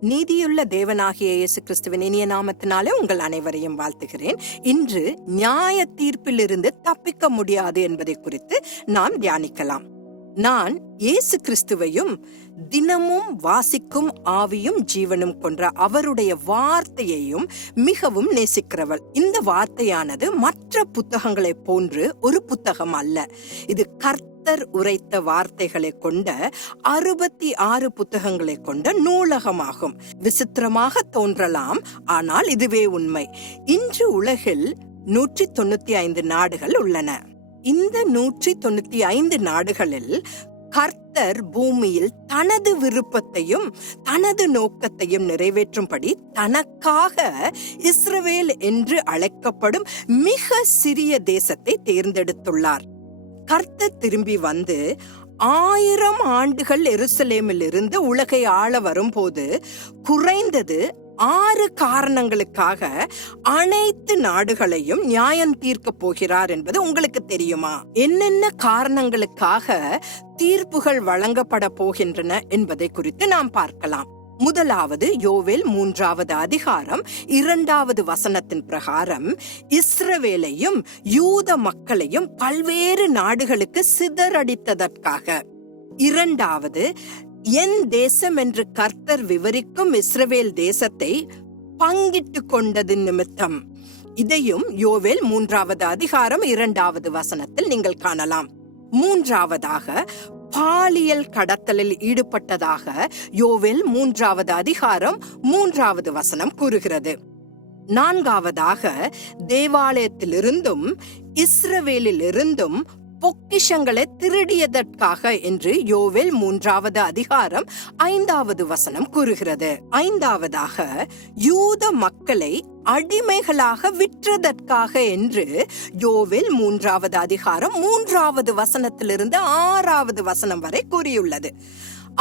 நீதியுள்ள தேவனாகிய இயேசு கிறிஸ்துவின் இனிய நாமத்தினாலே உங்கள் அனைவரையும் வாழ்த்துகிறேன். இன்று நியாய தீர்ப்பிலிருந்து தப்பிக்க முடியாது என்பதை குறித்து நாம் தியானிக்கலாம். நான் இயேசு கிறிஸ்துவையும் தினமும் வாசிக்கும் ஆவியும் ஜீவனும் கொன்ற அவருடைய வார்த்தையையும் மிகவும் நேசிக்கிறவள். இந்த வார்த்தையானது மற்ற புத்தகங்களைப் போன்று ஒரு புத்தகம் அல்ல. இது கர்த்தர் உரைத்த வார்த்தைகளை கொண்ட அறுபத்தி ஆறு புத்தகங்களை கொண்ட நூலகமாகும். விசித்திரமாக தோன்றலாம் ஆனால் இதுவே உண்மை. இன்று உலகில் நூற்றி தொண்ணூத்தி ஐந்து நாடுகள் உள்ளன. இந்த நூற்றி தொண்ணூத்தி ஐந்து நாடுகளில் கர்த்தர் பூமியில் தனது விருப்பத்தையும் தனது நோக்கத்தையும் நிறைவேற்றும்படி தனக்காக இஸ்ரவேல் என்று அழைக்கப்படும் மிக சிறிய தேசத்தை தேர்ந்தெடுத்துள்ளார். கர்த்தர் திரும்பி வந்து ஆயிரம் ஆண்டுகள் எருசலேமில் இருந்து உலகை ஆள வரும்போது குறைந்தது ஆறு காரணங்களுக்காக அனைத்து நாடுகளையும் நியாயம் தீர்க்க போகிறார் என்பது உங்களுக்கு தெரியுமா? என்னென்ன காரணங்களுக்காக தீர்ப்புகள் வழங்கப்பட போகின்றன என்பதை குறித்து நாம் பார்க்கலாம். முதலாவது யோவேல் மூன்றாவது அதிகாரம் இரண்டாவது வசனத்தின் பிரகாரம் இஸ்ரவேலையும் யூத மக்களையும் பல்வேறு நாடுகளுக்கு சிதறடித்ததற்காக. இரண்டாவது என் தேசம் என்று கர்த்தர் விவரிக்கும் இஸ்ரவேல் தேசத்தை பங்கிட்டு கொண்டது நிமித்தம். இதையும் யோவேல் மூன்றாவது அதிகாரம் இரண்டாவது வசனத்தில் நீங்கள் காணலாம். மூன்றாவதாக பாலியல் கடத்தலில் ஈடுபட்டதாக யோவில் மூன்றாவது அதிகாரம் மூன்றாவது வசனம் கூறுகிறது. நான்காவதாக தேவாலயத்திலிருந்தும் இஸ்ரவேலிலிருந்தும் பொக்கிஷங்களை திருடியதற்காக என்று யோவேல் மூன்றாவது அதிகாரம் ஐந்தாவது வசனம் கூறுகிறது. ஐந்தாவதாக யூத மக்களை அடிமைகளாக விற்றதற்காக என்று யோவில் மூன்றாவது அதிகாரம் மூன்றாவது வசனத்திலிருந்து ஆறாவது வசனம் வரை கூறியுள்ளது.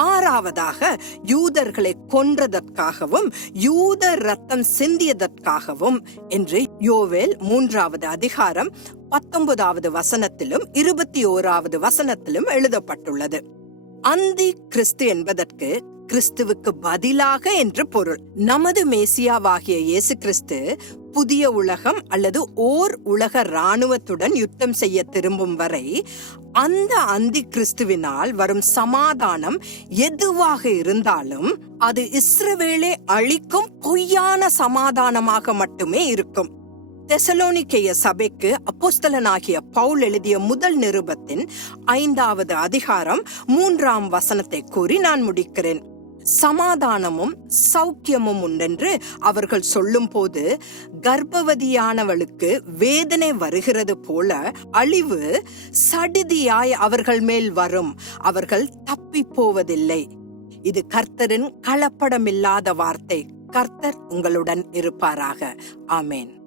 ஆறாவதாக யூதர்களை கொன்றதற்காகவும் யூத ரத்தம் சிந்தியதற்காகவும் என்று யோவேல் மூன்றாவது அதிகாரம் பத்தொன்பதாவது வசனத்திலும் இருபத்தி ஓராவது வசனத்திலும் எழுதப்பட்டுள்ளது. அந்தி கிறிஸ்து என்பதற்கு கிறிஸ்துவுக்கு பதிலாக என்று பொருள். நமது மேசியாவாகிய இயேசு கிறிஸ்து புதிய உலகம் அல்லது ஓர் உலக இராணுவத்துடன் யுத்தம் செய்ய திரும்பும் வரை அந்த அந்தி கிறிஸ்துவினால் வரும் சமாதானம் எதுவாக இருந்தாலும் அது இஸ்ரவேலை அழிக்கும் பொய்யான சமாதானமாக மட்டுமே இருக்கும். தெசலோனிக்கேய சபைக்கு அப்போஸ்தலனாகிய பவுல் எழுதிய முதல் நிருபத்தின் ஐந்தாவது அதிகாரம் மூன்றாம் வசனத்தை கூறி நான் முடிக்கிறேன். சமாதானமும் சௌக்கியமும் உண்டென்று அவர்கள் சொல்லும் போது கர்ப்பவதியானவளுக்கு வேதனை வருகிறது போல அழிவு சடிதியாய் அவர்கள் மேல் வரும். அவர்கள் தப்பி போவதில்லை இது கர்த்தரின் கலப்படமில்லாத வார்த்தை. கர்த்தர் உங்களுடன் இருப்பாராக. ஆமேன்.